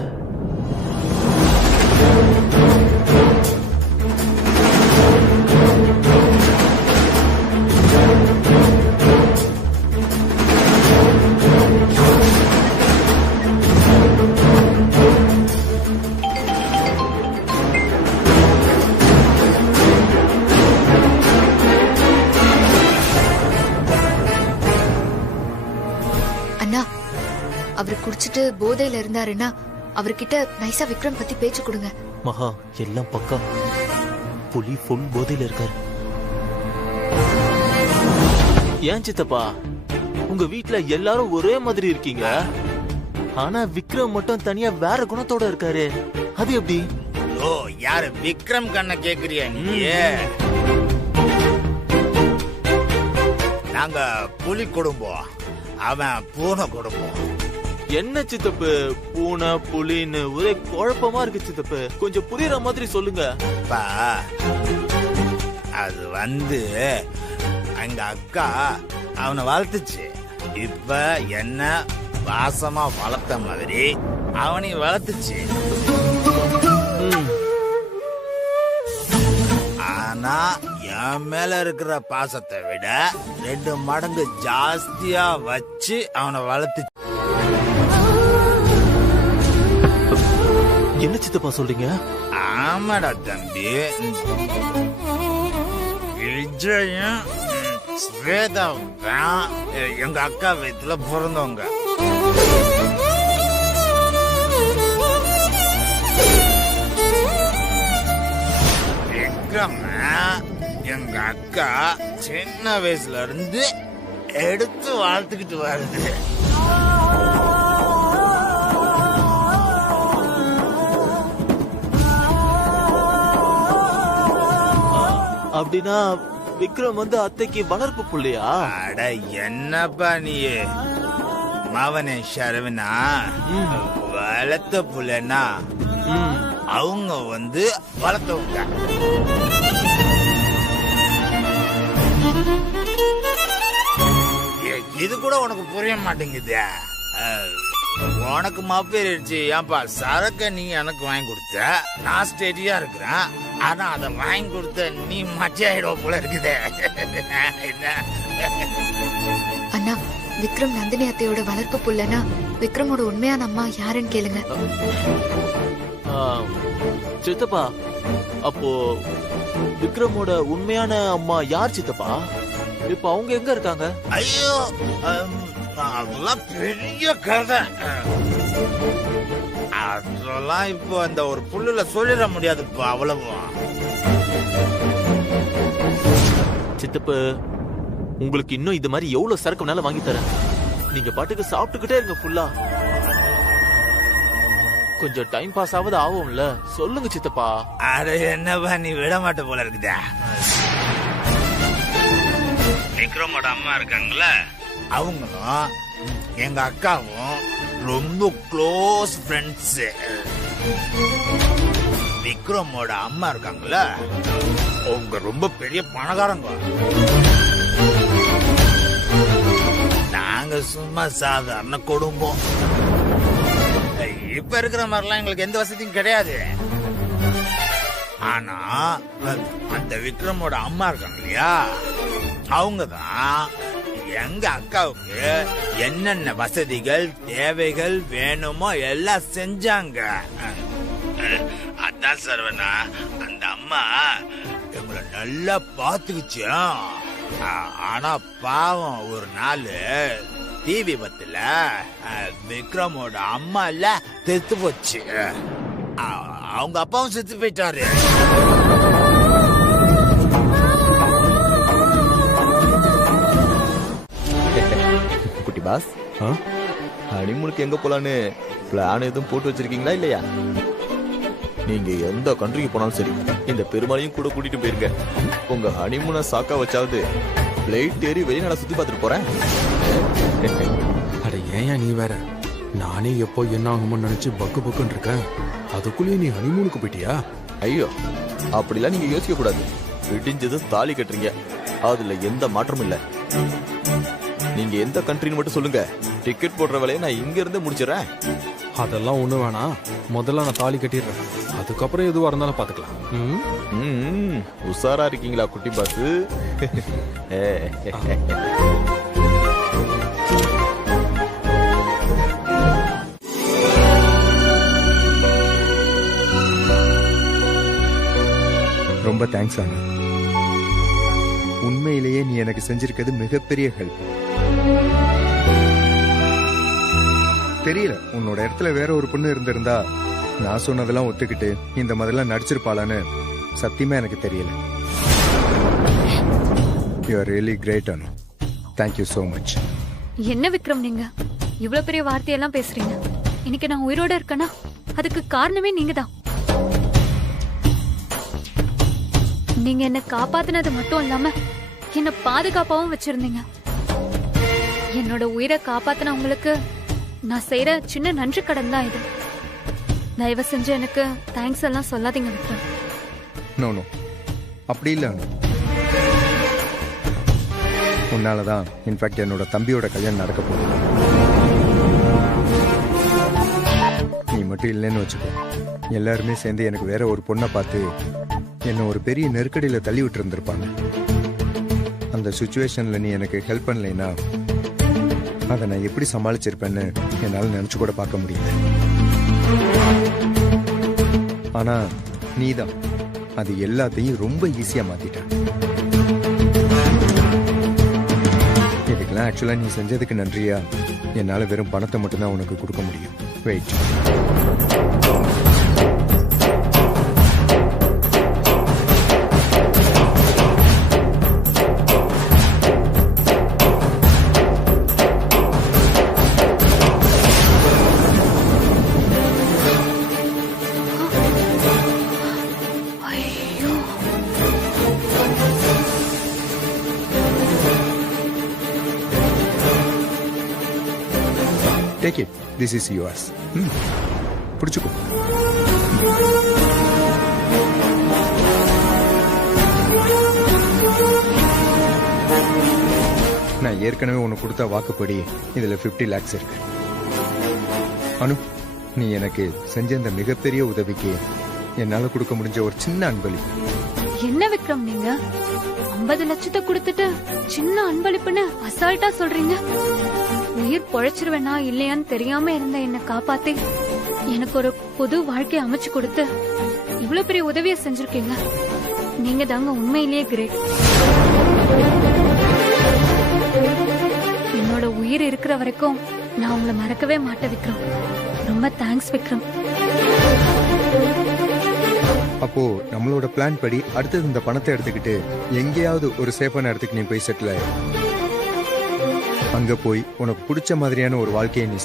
அவர் குடிச்சிட்டு போதையில இருந்தாருன்னா அவர்கிட்ட நைசா விக்ரம் பத்தி பேச்சு கொடுங்க. மகா எல்லாம் பக்கா. புலி ஃபுல் போதையில இருக்காரு. ஏன் சித்தப்பா உங்க வீட்ல எல்லாரும் ஒரே மாதிரி இருக்கீங்க, ஆனா விக்ரம் மட்டும் தனியா வேற குணத்தோட இருக்காரு, அது எப்படி? ஓ யாரு விக்ரம் கண்ண கேக்குறியா நீ? நாங்க புலி குடும்பம், அவன் பூனை குடும்பம். என்ன சித்தப்பு பூனை புலின்னு ஒரே குழப்பமா இருக்கு சித்தப்பு, கொஞ்சம் புரியுற மாதிரி சொல்லுங்க. அது எங்க அக்கா அவனை வளர்த்துச்சு. இப்ப என்ன வாசமா வளர்த்த மாதிரி அவனையும் வளர்த்துச்சு. ஆனா என் மேல இருக்கிற பாசத்தை விட 2 மடங்கு ஜாஸ்தியா வச்சு அவனை வளர்த்துச்சு. என்ன சித்தப்பா சொல்றீங்க? ஆமாடா தம்பி, விஜயும் ஸ்வேதாவும் தான் எங்க அக்கா வயித்துல பிறந்தவங்க. விக்ரம் எங்க அக்கா சின்ன வயசுல இருந்து எடுத்து வளர்த்துக்கிட்டு வருது. அப்படின்னா விக்ரம் அத்தைக்கு வளர்ப்பு புள்ளையா? அட என்னப்பா நீ மவனே சரவணா, வளர்த்த புள்ளனா அவங்க வளர்த்தவங்க. இது கூட உனக்கு புரிய மாட்டேங்குது. உனக்கு மாப்பேறிடுச்சு. ஏன்பா சரக்க நீ எனக்கு வாங்கி கொடுத்த, நான் ஸ்டெடியா இருக்கிறேன், ஆனா அதை வாங்கி கொடுத்த நீ மச்சாயிடுவ போல இருக்குதே. அண்ணா, விக்ரம் நந்தினி அத்தையோட வளர்ப்பு புள்ளனா விக்ரமோட உண்மையான அம்மா யாருன்னு கேளுங்க. சித்தப்பா, அப்போ விக்ரமோட உண்மையான அம்மா யார் சித்தப்பா? இப்ப அவங்க எங்க இருக்காங்க? ஐயோ, அதெல்லாம் பெரிய கதை. அதெல்லாம் இப்போ அந்த ஒரு புல்லுல சொல்லிட முடியாதுப்பா, அவ்வளவு. சித்தப்பு, உங்களுக்கு இன்னும் இது மாதிரி எவ்வளவு சரக்கு வேணாலும் வாங்கி தரேன். நீங்க பாட்டுக்கு சாப்பிட்டுக்கிட்டே இருங்க ஃபுல்லா. கொஞ்சம் டைம் பாஸ் ஆவது ஆகும்ல, சொல்லுங்க சித்தப்பா. அட என்னப்பா நீ விட மாட்ட போல இருக்குதா? விக்ரமோட அம்மா இருக்காங்களா, அவங்களும் எங்க அக்காவும் ரொம்ப க்ளோஸ் ஃப்ரெண்ட்ஸ். விக்ரமோட அம்மா இருக்காங்களா, அவங்க ரொம்ப பெரிய பணக்காரங்க. நாங்க சும்மா சாதாரண குடும்பம். இப்ப இருக்கிற மாதிரிலாம் எங்களுக்கு எந்த வசதியும் கிடையாது. ஆனா அந்த விக்ரமோட அம்மா இருக்காங்க இல்லையா, அவங்கதான் எங்க அக்காவுக்கு என்னென்ன வசதிகள் தேவைகள் வேணுமோ எல்லாம் செஞ்சாங்க. அதான் சரவணா, அந்த அம்மா எங்களை நல்லா பாத்துக்குச்சு. ஆனா பாவம், ஒரு நாள் தீ விபத்துல விக்ரமோட அம்மா இல்ல செத்து போச்சு. அவங்க அப்பாவும் செத்து போயிட்டாரு. குட்டி பாஸ், ஹனிமூனுக்கு எங்க போலான்னு பிளான் எதுவும் போட்டு வச்சிருக்கீங்களா இல்லையா? நீங்க எந்த கண்ட்ரிக்கு போனாலும் சரி இந்த பெருமாளையும் கூட கூட்டிட்டு போயிருங்க. உங்க ஹனிமூனை சாக்கா வச்சாவது பிளைட் ஏறி வெளிநாட சுத்தி பார்த்துட்டு போறேன். அட ஏன் நீ வேற, நானே எப்போ என்ன ஆகும்னு நினைச்சு பக்கு பக்குன்னு இருக்கேன். அதுக்குள்ளேயே நீ ஹனிமூனுக்கு போயிட்டியா? ஐயோ, அப்படிலாம் நீங்க யோசிக்க கூடாது. விடிஞ்சது தாலி கட்டுறீங்க, அதுல எந்த மாற்றமும் இல்ல. நீங்க எந்த கண்ட்ரின்னு மட்டும் சொல்லுங்க, டிக்கெட் போடுற வேலையை நான் இங்க இருந்து முடிச்சிடறேன். அதெல்லாம் ஒண்ணு வேணாம், முதல்ல நான் தாலி கட்டிடுறேன், அதுக்கப்புறம் எதுவா இருந்தாலும் பாத்துக்கலாம். உஷாரா இருக்கீங்களா குட்டி பாஸ்? ரொம்ப தேங்க்ஸ் அனு. உண்மையிலேயே நீ எனக்கு செஞ்சிருக்கிறது மிகப்பெரிய ஹெல்ப். தெரியல, உன்னோட இடத்துல வேற ஒரு பொண்ணு இருந்திருந்தா நான் சொன்னதெல்லாம் ஒத்துக்கிட்டு இந்த மாதிரிலாம் நடிச்சிருப்பாளான்னு சத்தியமா எனக்கு தெரியல. You are really great Anu. Thank you so much. என்ன விக்ரம் நீங்க இவ்வளவு பெரிய வார்த்தையெல்லாம் பேசுறீங்க? இன்னைக்கு நான் உயிரோட இருக்கேன்னா அதுக்கு காரணமே நீங்க தான். நீங்க என்ன காப்பாத்தினது மட்டும் இல்லாம என்ன பாதுகாப்பாவும் வச்சிருந்தீங்க. என்னோட உயிரை காப்பாத்தின உங்களுக்கு நான் செய்யற சின்ன நன்றி கடன் தான் இது. தயவு செஞ்சு எனக்கு தேங்க்ஸ் எல்லாம் சொல்லாதீங்க விக்ரம். நோ நோ, அப்படி இல்லை அனு. உன்னாலதான் இன்ஃபேக்ட் என்னோட தம்பியோட கல்யாணம் நடக்க போகுது. நீ மட்டும் இல்லைன்னு வச்சுக்கோ, எல்லாருமே சேர்ந்து எனக்கு வேற ஒரு பொண்ணை பார்த்து என்னை ஒரு பெரிய நெருக்கடியில தள்ளி விட்டு இருந்திருப்பாங்க. அந்த சுச்சுவேஷன்ல நீ எனக்கு ஹெல்ப் பண்ணலைன்னா அதை நான் எப்படி சமாளிச்சிருப்பேன்னு என்னால் நினைச்சு கூட பார்க்க முடியல. ஆனா நீதான் அது எல்லாத்தையும் ரொம்ப ஈஸியா மாத்திட்ட. இதுக்கெல்லாம் ஆக்சுவலா நீ செஞ்சதுக்கு நன்றியா என்னால வெறும் பணத்தை மட்டும்தான் உனக்கு கொடுக்க முடியும். Wait. Take it. This is yours. பிடிச்சுக்கோ. நான் ஏற்கனவே உனக்கு கொடுத்த வாக்குப்படி இதுல 50 lakhs இருக்கு. அனு, நீ எனக்கு செஞ்ச இந்த மிகப்பெரிய உதவிக்கு என்னால கொடுக்க முடிஞ்ச ஒரு சின்ன அன்பளிப்பு. என்ன விக்ரம் நீங்க 50 லட்சத்தை கொடுத்துட்டு சின்ன அன்பளிப்புன்னு அசால்ட்டா சொல்றீங்க? உயிர் பொழைச்சிருவேனா இல்லையான்னு தெரியாம இருந்த என்ன காப்பாத்தி எனக்கு ஒரு புது வாழ்க்கையை அமைச்சு கொடுத்து இவ்வளவு பெரிய உதவியை செஞ்சிருக்கீங்க. நீங்க தாங்க உண்மையிலேயே கிரேட். என்னோட உயிர் இருக்கிற வரைக்கும் நான் உங்களை மறக்கவே மாட்டேன் விக்ரம். ரொம்ப தேங்க்ஸ் விக்ரம். அப்போ நம்மளோட பிளான் படி அடுத்தது இந்த பணத்தை எடுத்துக்கிட்டு எங்கேயாவது ஒரு சேஃபான இடத்துக்கு நீ போய் செட்டில் ஆயிரு. அங்க போய் உனக்கு பிடிச்ச மாதிரியான ஒரு வாழ்க்கையை நீ